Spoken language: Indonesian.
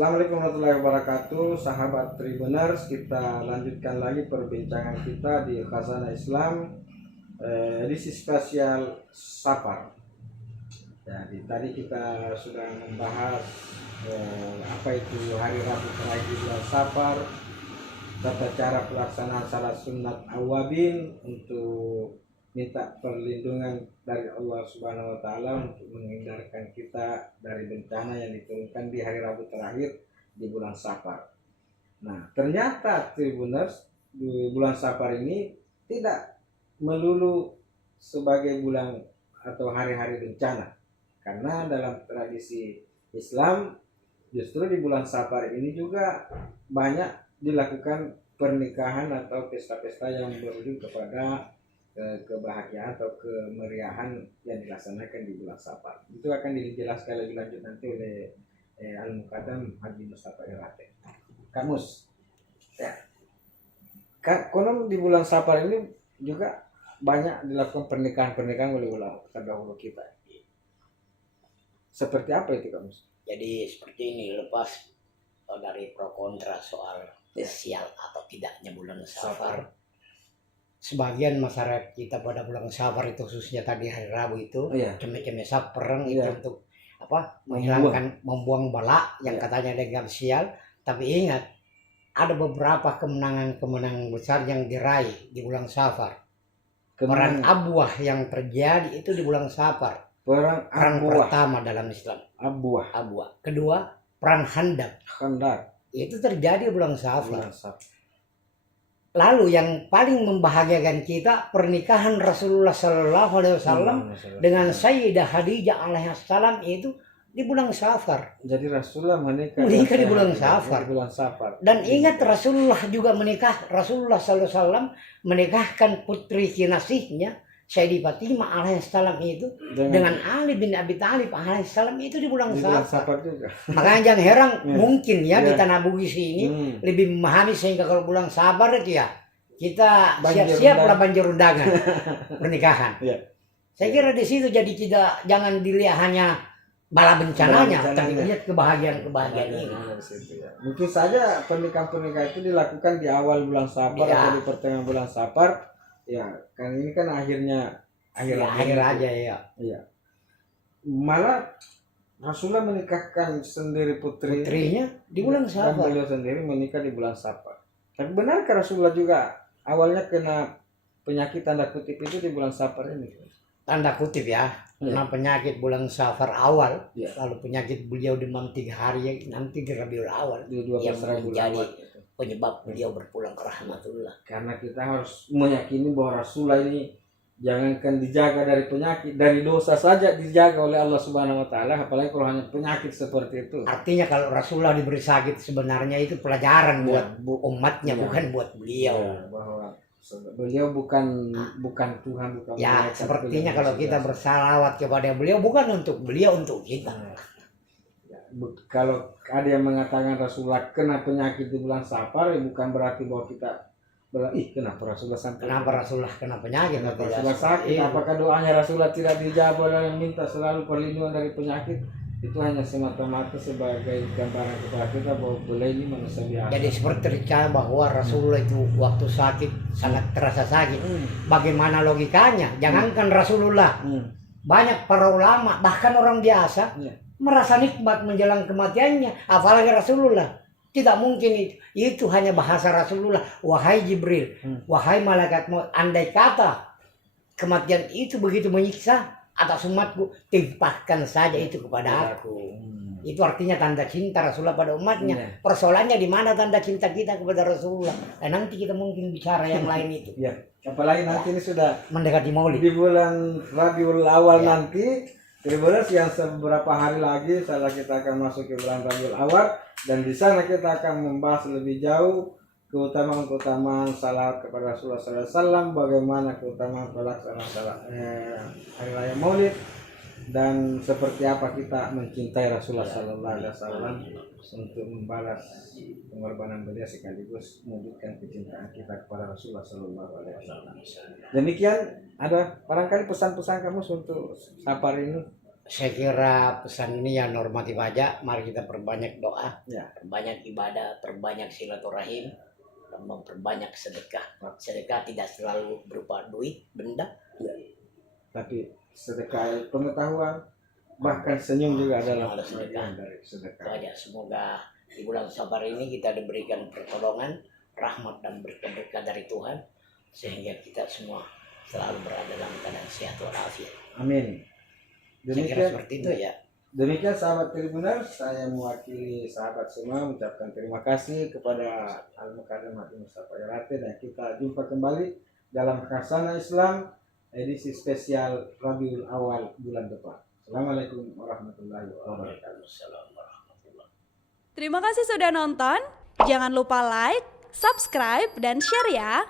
Assalamualaikum warahmatullahi wabarakatuh, sahabat Tribuners. Kita lanjutkan lagi perbincangan kita di Khazanah Islam edisi spesial Safar. Jadi tadi kita sudah membahas apa itu hari Rabu terakhir di bulan Safar, tata cara pelaksanaan salat sunat awabin untuk minta perlindungan dari Allah Subhanahu wa taala untuk menghindarkan kita dari bencana yang diturunkan di hari Rabu terakhir di bulan Safar. Nah, ternyata Tribuners, di bulan Safar ini tidak melulu sebagai bulan atau hari-hari bencana. Karena dalam tradisi Islam justru di bulan Safar ini juga banyak dilakukan pernikahan atau pesta-pesta yang berujung kepada kebahagiaan atau kemeriahan yang dilaksanakan di bulan Safar. Itu akan dijelaskan lebih lanjut nanti oleh Al-Muqaddam Haji Mustafa Irate. Kamus, ya. Konon di bulan Safar ini juga banyak dilakukan pernikahan oleh ulama terdahulu kita. Seperti apa itu, Kamus? Jadi seperti ini, lepas dari pro kontra soal sial atau tidaknya bulan Safar. Sebagian masyarakat kita pada bulan Safar itu, khususnya tadi hari Rabu itu, ceme-ceme perang itu untuk menghilangkan, membuang bala yang katanya dengan sial. Tapi ingat, ada beberapa kemenangan besar yang diraih di bulan Safar. Perang Abuah yang terjadi itu di bulan Safar. Perang pertama dalam Islam. Abuah. Kedua, perang Khandaq. Itu terjadi di bulan Safar. Lalu yang paling membahagiakan kita, pernikahan Rasulullah Sallallahu Alaihi Wasallam dengan Sayyidah Khadijah alaihissalam itu di bulan Safar. Jadi Rasulullah menikah di bulan Safar. Dan ingat, Rasulullah juga menikah. Rasulullah Sallallahu Alaihi Wasallam menikahkan putri kinasihnya Sayyidah Fatimah alaihissalam itu dengan Ali bin Abi Thalib alaihissalam itu di bulan Safar juga. Makanya jangan heran mungkin di Tanah Bugis ini lebih memahami, sehingga kalau bulan Safar itu kita siap-siap lah banjir undangan pernikahan. Saya kira di situ jadi jangan dilihat hanya bala bencananya, tapi lihat kebahagiaan ini. Mungkin saja pernikahan itu dilakukan di awal bulan Safar atau di pertengahan bulan Safar. Ya, kan ini kan akhir aja ya. Malah Rasulullah menikahkan sendiri putrinya di bulan Safar. Dan beliau sendiri menikah di bulan Safar. Tapi benarkah Rasulullah juga awalnya kena penyakit tanda kutip itu di bulan Safar ini? Tanda kutip kena penyakit bulan Safar awal. Lalu penyakit beliau demam 3 hari nanti di Rabiul Awal yang menjadi penyebab beliau berpulang ke rahmatullah. Karena kita harus meyakini bahwa Rasulullah ini jangankan dijaga dari penyakit, dari dosa saja dijaga oleh Allah Subhanahu wa taala, apalagi kalau hanya penyakit seperti itu. Artinya kalau Rasulullah diberi sakit sebenarnya itu pelajaran buat umatnya, bukan buat beliau. Bahwa beliau bukan Tuhan, bukan sepertinya kalau kita bersalawat kepada beliau bukan untuk beliau, untuk kita. Kalau ada yang mengatakan Rasulullah kena penyakit di bulan Safar, bukan berarti bahwa kita kenapa Rasulullah kena penyakit? Rasulullah sakit, apakah doanya Rasulullah tidak dijawab oleh yang minta selalu perlindungan dari penyakit? Itu hanya semata-mata sebagai gambaran kepada kita bahwa beliau ini manusia biasa. Jadi seperti tercaya bahwa Rasulullah itu waktu sakit sangat terasa sakit. Bagaimana logikanya? Jangankan Rasulullah, banyak para ulama, bahkan orang biasa merasa nikmat menjelang kematiannya, apalagi Rasulullah. Tidak mungkin itu hanya bahasa Rasulullah. Wahai Jibril, wahai malaikat maut, andai kata kematian itu begitu menyiksa atas umatku, timpahkan saja itu kepada aku. Itu artinya tanda cinta Rasulullah pada umatnya. Persoalannya di mana tanda cinta kita kepada Rasulullah? Dan nanti kita mungkin bicara yang lain itu. Apalagi nanti ini sudah mendekati Maulid. Di bulan Rabiul Awal nanti. Tribuners, yang beberapa hari lagi setelah kita akan masuk ke bulan Rabiul Awal, dan di sana kita akan membahas lebih jauh keutamaan salat kepada Rasulullah SAW, bagaimana keutamaan pelaksanaan salat hari raya Maulid, dan seperti apa kita mencintai Rasulullah SAW untuk membalas pengorbanan beliau sekaligus mewujudkan kecintaan kita kepada Rasulullah SAW. Demikian, ada barangkali pesan-pesan kamu untuk Safar ini? Saya kira pesan ini yang normatif aja. Mari kita perbanyak doa, Ya. perbanyak ibadah, perbanyak silaturahim, dan memperbanyak sedekah. Sedekah tidak selalu berupa duit, benda. Tapi sedekah pengetahuan, bahkan senyum juga adalah Ada sedekah. bagian dari sedekah. Itu aja. Semoga di bulan Sabar ini kita diberikan pertolongan, rahmat dan berkah dari Tuhan, sehingga kita semua selalu berada dalam keadaan sehat walafiat. Amin. Saya kira seperti itu ya. Demikian sahabat Tribuners, saya mewakili sahabat semua mengucapkan terima kasih kepada Al-Mukarram Hati Mustafa Yarate, dan kita jumpa kembali dalam Khazanah Islam edisi spesial Rabiul Awal bulan depan. Assalamualaikum warahmatullahi wabarakatuh. Waalaikumsalam warahmatullahi. Terima kasih sudah nonton. Jangan lupa like, subscribe, dan share ya.